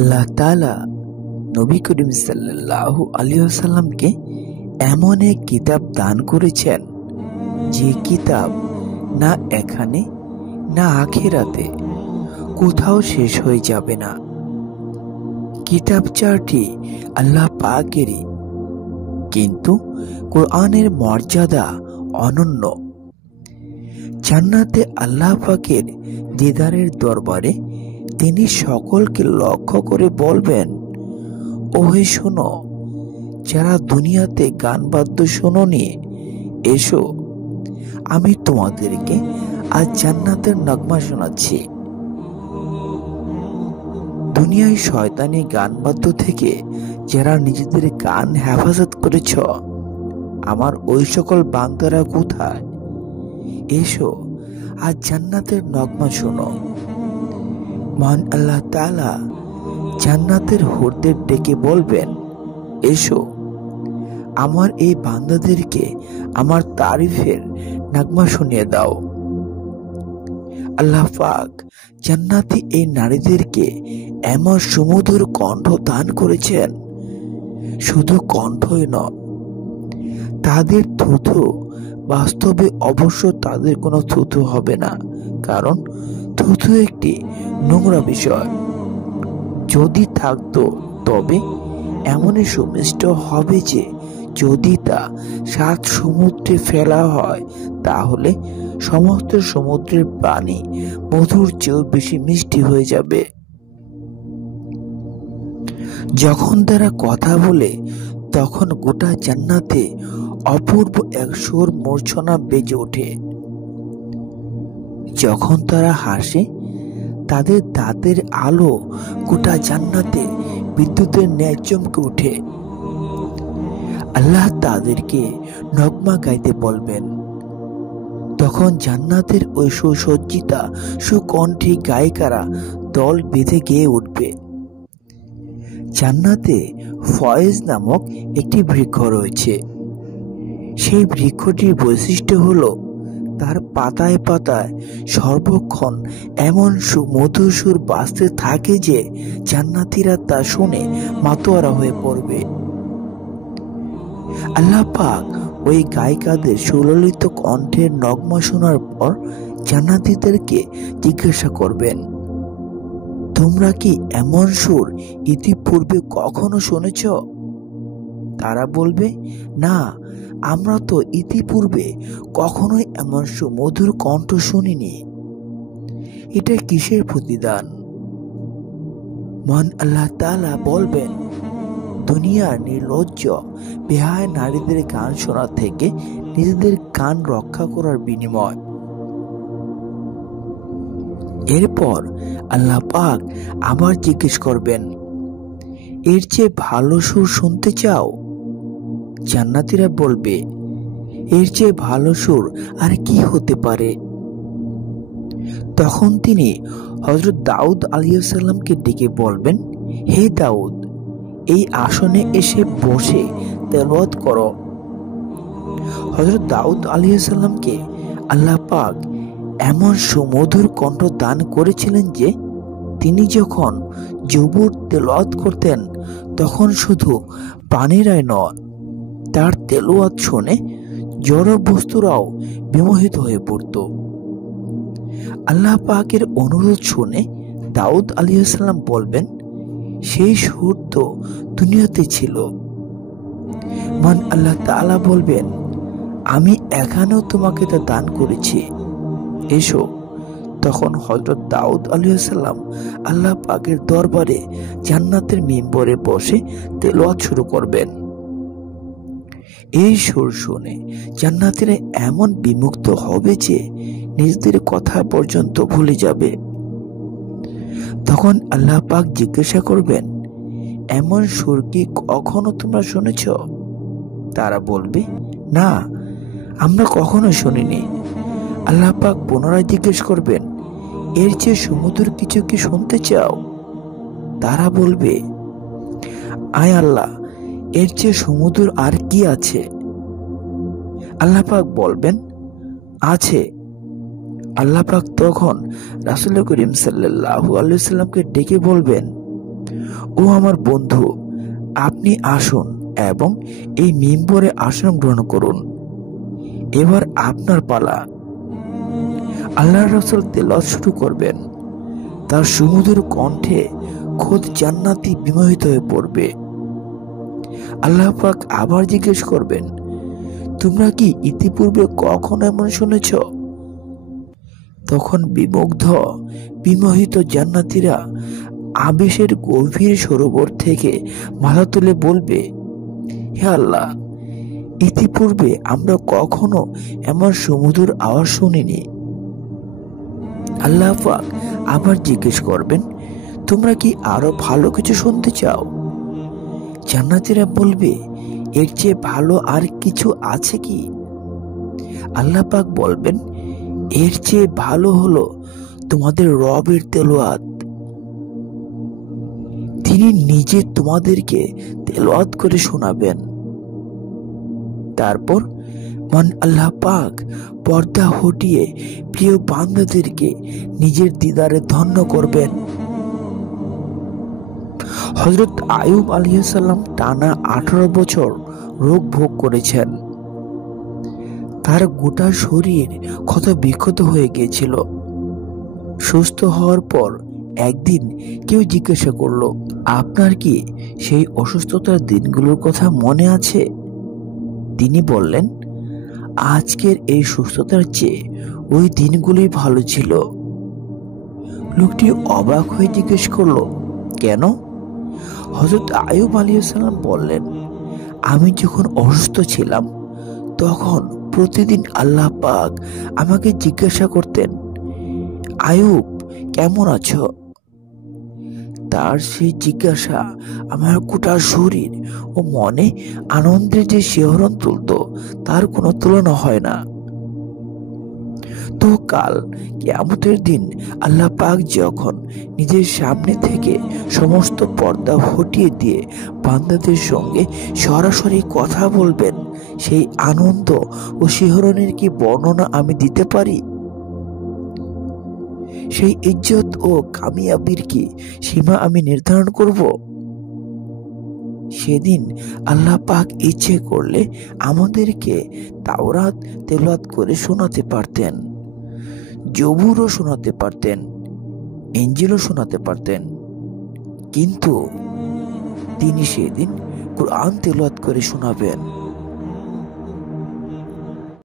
আল্লাহ তাআলা নবী করিম সাল্লাল্লাহু আলাইহি ওয়াসাল্লামকে এমন এক কিতাব দান করেছেন, যে কিতাব না এখানে না আখিরাতে কোথাও শেষ হয়ে যাবে না। কিতাব চারটি আল্লাহ পাকেরই, কিন্তু কোরআনের মর্যাদা অনন্য। জান্নাতে আল্লাহ পাকের দিদারের দরবারে তিনি সকলকে লক্ষ্য করে বলবেন, ওহে শোনো, যারা দুনিয়াতে গান বাদ্য শোনোনি, এসো, আমি তোমাদেরকে আজ জান্নাতের নগমা শোনাচ্ছি। দুনিয়ায় শয়তানি গান বাদ্য থেকে যারা নিজেদের গান হেফাজত করেছ, আমার ওই সকল বান্দারা কোথায়? এসো, আজ জান্নাতের নগমা শোনো। মহান আল্লাহ তাআলা জান্নাতের হুরদের ডেকে বলবেন, এসো, আমার এই বান্দাদেরকে আমার তারিফের নগমা শুনিয়ে দাও। আল্লাহ পাক জান্নাতি এই নারীদেরকে এমন সুমধুর কণ্ঠ দান করেছেন, শুধু কণ্ঠই নয়, তাদের থুথু, বাস্তবে অবশ্য তাদের কোনো থুথু হবে না, কারণ থুথু একটি নোংরা বিষয়। যদি থাকতো তবে এমনই সুমিষ্ট হবে যে যদি তা 7 সমুদ্রে ফেলা হয়, তাহলে সমস্ত সমুদ্রের পানি মধুর চেয়েও বেশি মিষ্টি হয়ে যাবে। যখন তারা কথা বলে, তখন গোটা জান্নাতে অপূর্ব এক সুর মূর্ছনা বেজে ওঠে। যখন তারা হাসে, তাদের দাঁতের আলো গোটা জান্নাতে বিদ্যুতের ন্যায় চমকে ওঠে। আল্লাহ তাদেরকে নগমা গাইতে বলবেন, তখন জান্নাতের ওই সুসজ্জিতা সুকণ্ঠী গায়িকারা দল বেঁধে গেয়ে উঠবে। জান্নাতে ফয়েজ নামক একটি বৃক্ষ রয়েছে। সেই বৃক্ষটির বৈশিষ্ট্য হলো, তার পাতায় পাতায় সর্বক্ষণ এমন সুমধুর সুর বাজতে থাকে যে জান্নাতীরা তা শুনে মাতোয়ারা হয়ে পড়বে। আল্লাহ পাক ওই গায়িকাদের সুললিত কণ্ঠের নগমা শোনার পর জান্নাতীদেরকে জিজ্ঞাসা করবেন, তোমরা কি এমন সুর ইতিপূর্বে কখনো শুনেছ? তারা বলবে, না, আমরা তো ইতিপূর্বে কখনোই এমন সুমধুর কণ্ঠ শুনিনি। এটা কিসের প্রতিদান? মহান আল্লাহ তাআলা বলবেন, দুনিয়ার নির্লজ্জ বেহায়া নারীদের গান শোনা থেকে নিজেদের কান রক্ষা করার বিনিময়। এরপর আল্লাহ পাক আবার জিজ্ঞেস করবেন, এর চেয়ে ভালো সুর শুনতে চাও? জান্নাতীরা বলবে, এর চেয়ে ভালো সুর আর কি হতে পারে? তখন তিনি হযরত দাউদ আলাইহিস সালামকে ডেকে বলবেন, হে দাউদ, এই আসনে এসে বসে তেলাওয়াত করো। হযরত দাউদ আলাইহিস সালামকে আল্লাহ পাক এমন সুমধুর কণ্ঠ দান করেছিলেন যে তিনি যখন জবুর তেলাওয়াত করতেন, তখন শুধু প্রাণীরাই নয়, তার তেলাওয়াত শুনে জড় বস্তুরাও বিমোহিত হয়ে পড়ত। আল্লাহ পাকের অনুরোধ শুনে দাউদ আলাইহিস সালাম বলবেন, সেই সুর তো দুনিয়াতে ছিল। মান আল্লাহ তাআলা বলবেন, আমি এখানেও তোমাকে তা দান করেছি, এসো। তখন হযরত দাউদ আলাইহিস সালাম আল্লাহ পাকের দরবারে জান্নাতের মিম্বরে বসে তেলাওয়াত শুরু করবেন। এই সুর শুনে জান্নাতীরা এমন বিমুগ্ধ হবে যে নিজেদের কথা পর্যন্ত ভুলে যাবে। তখন আল্লাহ পাক জিজ্ঞাসা করবেন, এমন সুর কি কখনো তোমরা শুনেছ? তারা বলবে, না, আমরা কখনো শুনিনি। আল্লাহ পাক পুনরায় জিজ্ঞেস করবেন, এর চেয়ে সুমধুর কিছু কি শুনতে চাও? তারা বলবে, আয় আল্লাহ, এর চেয়ে সুমধুর আর কি আছে? আল্লাহ পাক বলবেন, আছে। আল্লাহ পাক তখন রাসূল করিম সাল্লাল্লাহু আলাইহি ওয়াসাল্লামকে ডেকে বলবেন, ও আমার বন্ধু, আপনি আসুন এবং এই মিম্বরে আসন গ্রহণ করুন। এবার আপনার পালা। আল্লাহর রাসূল তেলাওয়াত শুরু করবেন। তার সুমধুর কণ্ঠে খোদ জান্নাতি বিমোহিত হয়ে পড়বে। আল্লাহ পাক আবার জিজ্ঞেস করবেন, তোমরা কি ইতিপূর্বে কখনো এমন শুনেছ? তখন বিমোহিত জান্নাতীরা আবেশের গভীর সরোবর থেকে মাথা তুলে বলবে, হে আল্লাহ, ইতিপূর্বে আমরা কখনো এমন সুমধুর আওয়াজ শুনিনি। আল্লাহ পাক আবার জিজ্ঞেস করবেন, তোমরা কি আরো ভালো কিছু শুনতে চাও? জান্নাতীরা বলবে, এর চেয়ে ভালো আর কিছু আছে কি? আল্লাহ পাক বলবেন, এর চেয়ে ভালো হলো তোমাদের রবের তেলাওয়াত। তিনি নিজে তোমাদেরকে তেলাওয়াত করে শোনাবেন। তারপর আল্লাহ পাক পর্দা হটিয়ে প্রিয় বান্দাদেরকে নিজের দিদারে ধন্য করবেন। হযরত আইয়ুব আলাইহিস সালাম টানা 18 বছর রোগ ভোগ করেছেন। তার গোটা শরীর ক্ষত বিক্ষত হয়ে গিয়েছিল। সুস্থ হওয়ার পর একদিন কেউ জিজ্ঞাসা করলো, আপনার কি সেই অসুস্থতার দিনগুলোর কথা মনে আছে? তিনি বললেন, আজকের এই সুস্থতার চেয়ে ওই দিনগুলোই ভালো ছিল। লোকটি অবাক হয়ে জিজ্ঞেস করলো, কেন? হযরত আইয়ুব আলাইহিস সালাম বললেন, আমি যখন অসুস্থ ছিলাম তখন প্রতিদিন আল্লাহ পাক আমাকে জিজ্ঞাসা করতেন, আইয়ুব কেমন আছো? তার সেই জিজ্ঞাসা আমার গোটা শরীর ও মনে আনন্দের যে শিহরণ তুলত, তার কোনো তুলনা হয় না। তো কাল কিয়ামতের দিন আল্লাহ পাক যখন নিজের সামনে থেকে সমস্ত পর্দা হটিয়ে দিয়ে বান্দাদের সঙ্গে সরাসরি কথা বলবেন, সেই আনন্দ ও শিহরণের কি বর্ণনা আমি দিতে পারি? সেই ইজ্জত ও কামিয়াবির কি সীমা আমি নির্ধারণ করব? সেদিন আল্লাহ পাক ইচ্ছে করলে আমাদেরকে তাওরাত তেলাওয়াত করে শোনাতে পারতেন, জবুরও শোনাতে পারতেন, ইনজিলও শোনাতে পারতেন, কিন্তু তিনি সেদিন কুরআন তেলাওয়াত করে শোনাবেন।